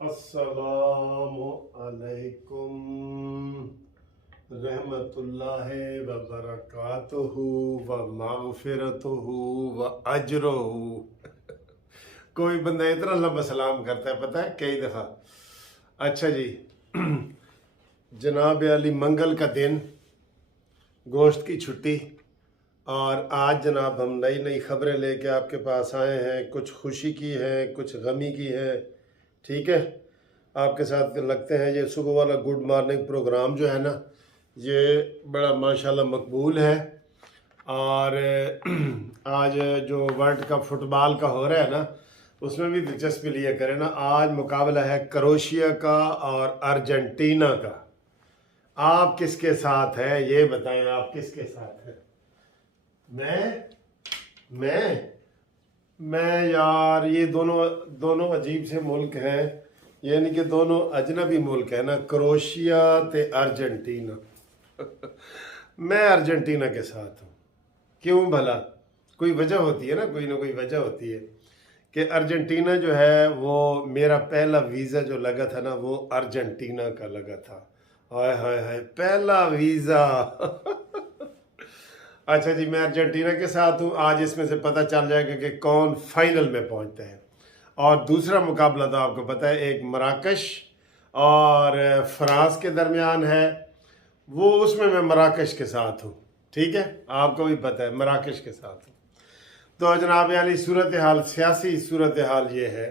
अस्सलामु अलैकुम रहमतुल्लाहि व बरकातुहू व मगफिरतुहू व अजरुहू। कोई बंदा इतना लंबा सलाम करता है, पता है कई दफ़ा। अच्छा जी, जनाब अली मंगल का दिन, गोश्त की छुट्टी, और आज जनाब हम नई नई खबरें लेके आपके पास आए हैं। कुछ खुशी की है, कुछ गमी की है। ठीक है, आपके साथ लगते हैं ये सुबह वाला गुड मॉर्निंग प्रोग्राम जो है ना, ये बड़ा माशाल्लाह मकबूल है। और आज जो वर्ल्ड कप फुटबॉल का हो रहा है ना, उसमें भी दिलचस्पी लिया करें ना। आज मुकाबला है क्रोएशिया का और अर्जेंटीना का। आप किसके साथ हैं ये बताएं, आप किसके साथ हैं? मैं मैं यार, ये दोनों दोनों अजीब से मुल्क हैं, यानी कि दोनों अजनबी मुल्क है ना, क्रोएशिया ते अर्जेंटीना। मैं अर्जेंटीना के साथ हूँ। क्यों भला? कोई वजह होती है ना, कोई ना कोई वजह होती है कि अर्जेंटीना जो है, वो मेरा पहला वीज़ा जो लगा था ना, वो अर्जेंटीना का लगा था। हाय हाय हाय, पहला वीज़ा। अच्छा जी, मैं अर्जेंटीना के साथ हूँ। आज इसमें से पता चल जाएगा कि कौन फाइनल में पहुँचते हैं। और दूसरा मुकाबला तो आपको पता है, एक मराकश और फ्रांस के दरमियान है। वो उसमें मैं मराकश के साथ हूँ। ठीक है, आपको भी पता है मराकश के साथ हूँ। तो जनाब अली, सूरत हाल, सियासी सूरत हाल ये है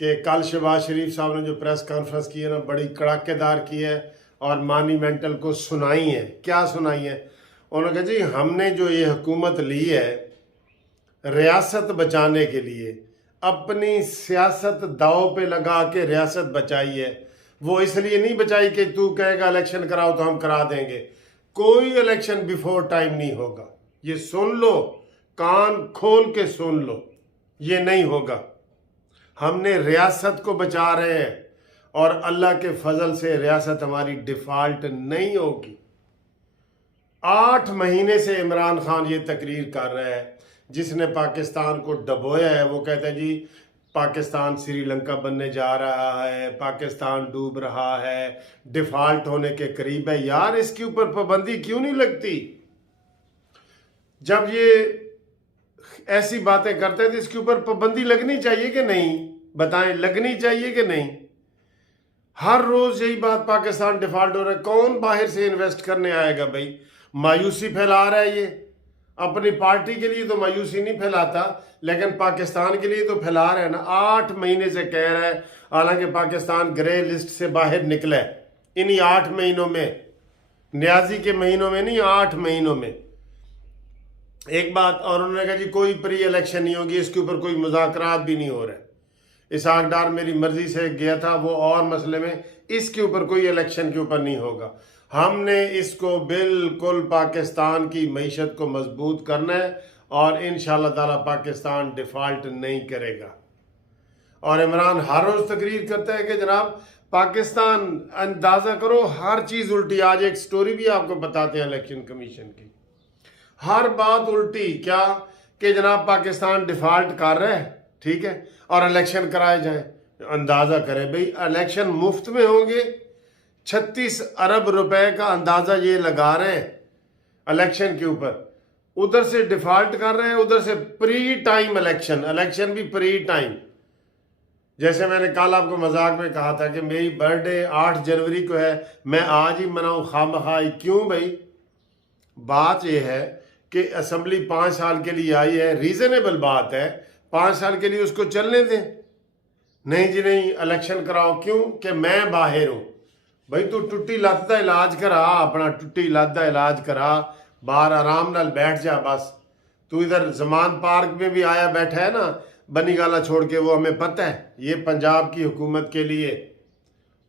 कि कल शहबाज शरीफ साहब ने जो प्रेस कॉन्फ्रेंस की है ना, बड़ी कड़ाकेदार की है और मानीमेंटल को सुनाई है। क्या सुनाई है? उन्होंने कहा जी, हमने जो ये हुकूमत ली है रियासत बचाने के लिए, अपनी सियासत दाव पे लगा के रियासत बचाई है। वो इसलिए नहीं बचाई कि तू कहेगा इलेक्शन कराओ तो हम करा देंगे। कोई इलेक्शन बिफोर टाइम नहीं होगा। ये सुन लो, कान खोल के सुन लो, ये नहीं होगा। हमने रियासत को बचा रहे हैं और अल्लाह के फजल से रियासत हमारी डिफॉल्ट नहीं होगी। 8 महीने से इमरान खान ये तकरीर कर रहा है, जिसने पाकिस्तान को डबोया है। वो कहता है जी पाकिस्तान श्रीलंका बनने जा रहा है, पाकिस्तान डूब रहा है, डिफॉल्ट होने के करीब है। यार, इसके ऊपर पाबंदी क्यों नहीं लगती? जब ये ऐसी बातें करते हैं तो इसके ऊपर पाबंदी लगनी चाहिए कि नहीं? बताएं, लगनी चाहिए कि नहीं? हर रोज यही बात, पाकिस्तान डिफॉल्ट हो रहा है। कौन बाहर से इन्वेस्ट करने आएगा भाई? मायूसी फैला रहा है ये। अपनी पार्टी के लिए तो मायूसी नहीं फैलाता, लेकिन पाकिस्तान के लिए तो फैला रहा है ना। 8 महीने से कह रहा है, हालांकि पाकिस्तान ग्रे लिस्ट से बाहर निकला है इन्हीं 8 महीनों में, न्याजी के महीनों में नहीं, 8 महीनों में। एक बात और उन्होंने कहा जी कोई प्री इलेक्शन नहीं होगी, इसके ऊपर कोई मुज़ाकरात भी नहीं हो रहा है। इसहाक डार मेरी मर्जी से गया था वो और मसले में, इसके ऊपर कोई इलेक्शन के ऊपर नहीं होगा। हमने इसको बिल्कुल पाकिस्तान की मईशत को मजबूत करना है और इंशाअल्लाह ताला पाकिस्तान डिफॉल्ट नहीं करेगा। और इमरान हर रोज तकरीर करता है कि जनाब पाकिस्तान, अंदाजा करो हर चीज उल्टी। आज एक स्टोरी भी आपको बताते हैं इलेक्शन कमीशन की, हर बात उल्टी। क्या कि जनाब पाकिस्तान डिफॉल्ट कर रहा है, ठीक है, और इलेक्शन कराए जाए। अंदाजा करें भाई, इलेक्शन मुफ्त में होंगे। 36 अरब रुपए का अंदाजा ये लगा रहे हैं इलेक्शन के ऊपर। उधर से डिफॉल्ट कर रहे हैं, उधर से प्री टाइम इलेक्शन, इलेक्शन भी प्री टाइम। जैसे मैंने कल आपको मजाक में कहा था कि मेरी बर्थडे 8 जनवरी को है, मैं आज ही मनाऊं खामखाई। क्यों भाई? बात यह है कि असेंबली 5 साल के लिए आई है, रीजनेबल बात है, 5 साल के लिए उसको चलने दें। नहीं जी नहीं, इलेक्शन कराओ। क्यों? कि मैं बाहर हूं। भाई तू टुट्टी लत्त का इलाज करा, अपना टुट्टी लत्त का इलाज करा, बाहर आराम नाल बैठ जा बस। तू इधर जमान पार्क में भी आया बैठा है ना, बनी गाला छोड़ के, वो हमें पता है ये पंजाब की हुकूमत के लिए।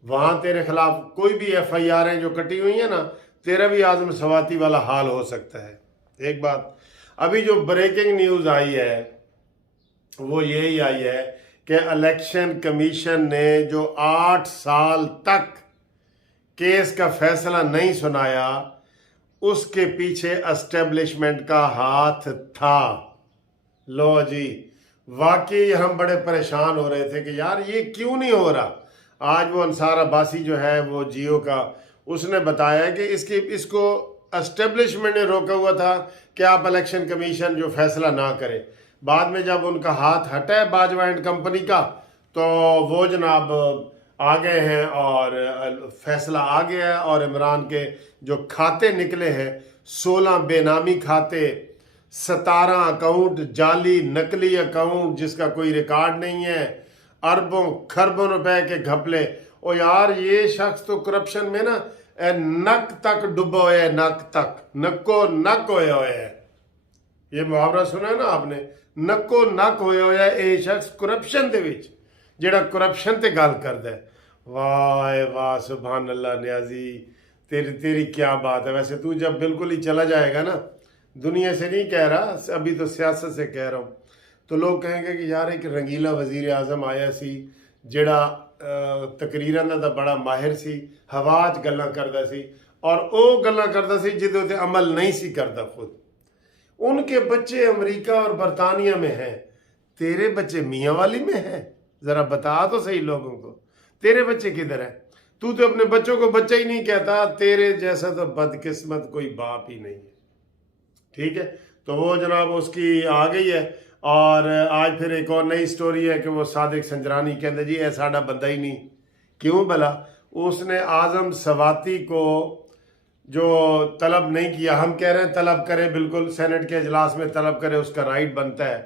वहां तेरे खिलाफ कोई भी FIR जो कटी हुई है ना, तेरा भी आजम सवाती वाला हाल हो सकता है। एक बात अभी जो ब्रेकिंग न्यूज आई है वो यही आई है कि इलेक्शन कमीशन ने जो 8 साल तक केस का फैसला नहीं सुनाया, उसके पीछे एस्टेब्लिशमेंट का हाथ था। लो जी, वाकई हम बड़े परेशान हो रहे थे कि यार ये क्यों नहीं हो रहा। आज वो अंसार अब्बासी जो है वो जियो का, उसने बताया कि इसको एस्टेब्लिशमेंट ने रोका हुआ था कि आप इलेक्शन कमीशन जो फैसला ना करे। बाद में जब उनका हाथ हटा है बाजवा एंड कंपनी का, तो वो जनाब आ गए हैं और फैसला आ गया है। और इमरान के जो खाते निकले हैं, 16 बेनामी खाते, 17 अकाउंट जाली नकली अकाउंट जिसका कोई रिकॉर्ड नहीं है, अरबों खरबों रुपए के घपले। ओ यार, ये शख्स तो करप्शन में ना नक तक डुबो है, नक तक, नक्को नक होए हुए है। ये मुहावरा सुना है ना आपने, नक्को नक होए हुए है ये शख्स करप्शन दे विच, जेड़ा करप्शन ते गल करदा है। वाह वाह, सुभान अल्लाह न्याजी, तेरी क्या बात है। वैसे तू जब बिल्कुल ही चला जाएगा ना, दुनिया से नहीं कह रहा, अभी तो सियासत से कह रहा हूँ, तो लोग कहेंगे कि यार एक रंगीला वजीर आजम आया सी ਜਿਹੜਾ ਤਕਰੀਰਾਂ ਦਾ ਬੜਾ ਮਾਹਿਰ ਸੀ, ਹਵਾ 'ਚ ਗੱਲਾਂ ਕਰਦਾ ਸੀ, और ਉਹ ਗੱਲਾਂ ਕਰਦਾ ਸੀ ਜਿਹਦੇ ਉੱਤੇ अमल नहीं सी करता खुद। उनके बच्चे अमेरिका और बरतानिया में हैं, तेरे बच्चे मियाँ वाली में हैं। ज़रा बता तो सही लोगों को, तेरे बच्चे किधर हैं? तू तो अपने बच्चों को बच्चा ही नहीं कहता, तेरे जैसा तो बदकिस्मत कोई बाप ही नहीं है। ठीक है, तो वो जनाब उसकी आ गई है। और आज फिर एक और नई स्टोरी है कि वो सादिक संजरानी कहते जी ये साडा बंदा ही नहीं। क्यों भला? उसने आज़म सवाती को जो तलब नहीं किया, हम कह रहे हैं तलब करे, बिल्कुल सेनेट के इजलास में तलब करे, उसका राइट बनता है।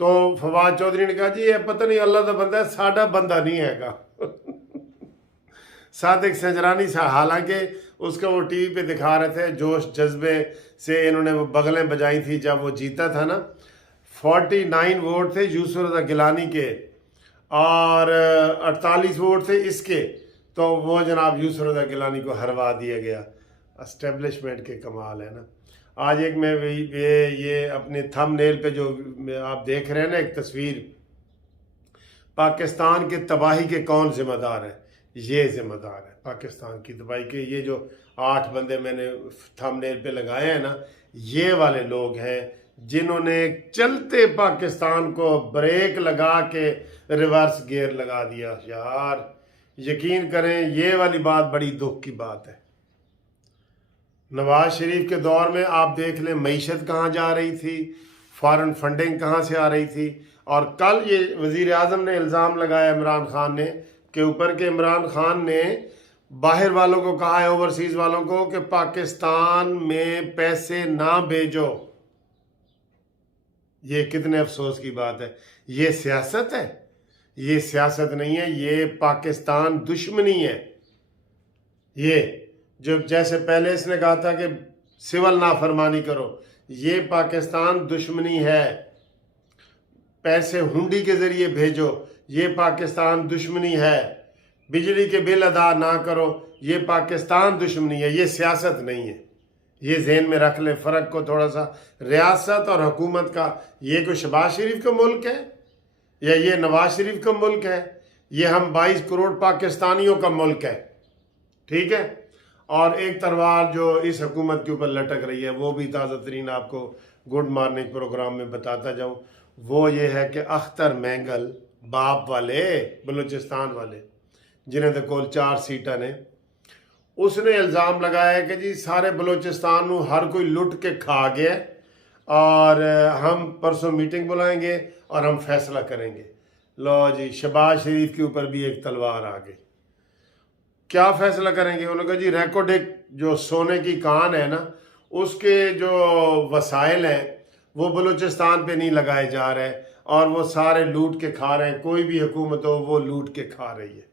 तो फवाद चौधरी ने कहा जी ये पता नहीं अल्लाह का बंदा है, साडा बंदा नहीं हैगा। सादिक संजरानी सा, हालांकि उसका वो टीवी पे दिखा रहे थे, जोश जज्बे से इन्होंने वो बगलें बजाई थी जब वो जीता था ना। 49 वोट थे यूसुफ रज़ा गिलानी के और 48 वोट थे इसके, तो वो जनाब यूसुफ रज़ा गिलानी को हरवा दिया गया। एस्टेब्लिशमेंट के कमाल है ना। आज एक मैं ये अपने थंबनेल पे जो आप देख रहे हैं ना, एक तस्वीर, पाकिस्तान के तबाही के कौन जिम्मेदार है? ये जिम्मेदार है पाकिस्तान की तबाही के। ये जो 8 बंदे मैंने थंबनेल पे लगाए हैं ना, ये वाले लोग हैं जिन्होंने चलते पाकिस्तान को ब्रेक लगा के रिवर्स गियर लगा दिया। यार यकीन करें, ये वाली बात बड़ी दुख की बात है। नवाज शरीफ के दौर में आप देख लें मईशत कहाँ जा रही थी, फॉरेन फंडिंग कहाँ से आ रही थी। और कल ये वज़ीर आज़म ने इल्ज़ाम लगाया इमरान खान ने के ऊपर कि इमरान खान ने बाहर वालों को कहा है, ओवरसीज़ वालों को, कि पाकिस्तान में पैसे ना भेजो। ये कितने अफसोस की बात है। ये सियासत है? ये सियासत नहीं है, ये पाकिस्तान दुश्मनी है। ये जो जैसे पहले इसने कहा था कि सिविल नाफरमानी करो, ये पाकिस्तान दुश्मनी है। पैसे हुंडी के ज़रिए भेजो, ये पाकिस्तान दुश्मनी है। बिजली के बिल अदा ना करो, ये पाकिस्तान दुश्मनी है, ये सियासत नहीं है। ये जहन में रख ले फ़र्क को थोड़ा सा। रियासत और हुकूमत का, ये कोई शहबाज शरीफ का मुल्क है या ये नवाज शरीफ का मुल्क है? ये हम 22 करोड़ पाकिस्तानियों का मुल्क है। ठीक है, और एक तलवार जो इस हुकूमत के ऊपर लटक रही है, वो भी ताज़ा तरीन आपको गुड मॉर्निंग प्रोग्राम में बताता जाऊँ। वो ये है कि अख्तर मैंगल बाप वाले, बलूचिस्तान वाले, जिन्हें तो कोल 4 सीटा ने, उसने इल्ज़ाम लगाया कि जी सारे बलूचिस्तान में हर कोई लुट के खा गया और हम परसों मीटिंग बुलाएंगे और हम फैसला करेंगे। लो जी, शहबाज शरीफ के ऊपर भी एक तलवार आ गई। क्या फैसला करेंगे? उन्होंने कहा जी रेकोडेक जो सोने की कान है ना, उसके जो वसाइल हैं वो बलूचिस्तान पे नहीं लगाए जा रहे और वो सारे लूट के खा रहे हैं। कोई भी हुकूमत हो वो लूट के खा रही है।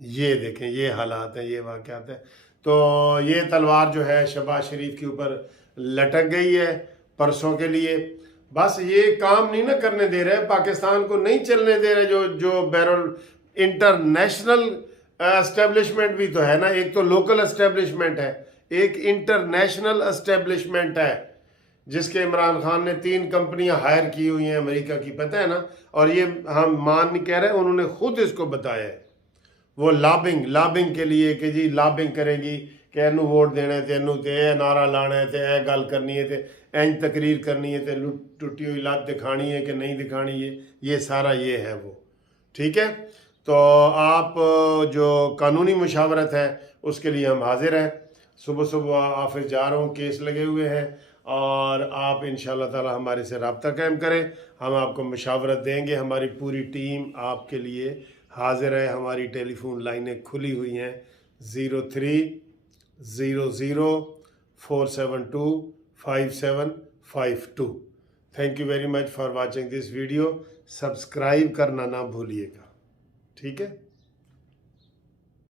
ये देखें, ये हालात हैं, ये वाक़यात हैं। तो ये तलवार जो है शहबाज शरीफ के ऊपर लटक गई है परसों के लिए। बस ये काम नहीं ना करने दे रहे, पाकिस्तान को नहीं चलने दे रहे। जो बैरल इंटरनेशनल एस्टेब्लिशमेंट भी तो है ना, एक तो लोकल एस्टेब्लिशमेंट है, एक इंटरनेशनल एस्टेब्लिशमेंट है, जिसके इमरान खान ने 3 कंपनियां हायर की हुई हैं अमेरिका की, पता है ना। और ये हम मान नहीं कह रहे, उन्होंने खुद इसको बताया है। वो लाबिंग के लिए कि जी लाबिंग करेगी कि एनू वोट देने ते एनू ते नारा लाना है, ते गल करनी है, ते इंज तकरीर करनी है, ते टुटी हुई लत दिखानी है कि नहीं दिखानी है, ये सारा ये है वो। ठीक है, तो आप जो कानूनी मुशावरत है उसके लिए हम हाजिर हैं। सुबह सुबह ऑफिस जा रहा हूँ, केस लगे हुए हैं, और आप इंशाल्लाह ताला हमारे से रब्ता कायम करें, हम आपको मुशावरत देंगे। हमारी पूरी टीम आपके लिए हाजिर है। हमारी टेलीफोन लाइनें खुली हुई हैं 030047255752। Thank you very much for watching this video. Subscribe करना ना भूलिएगा, ठीक है।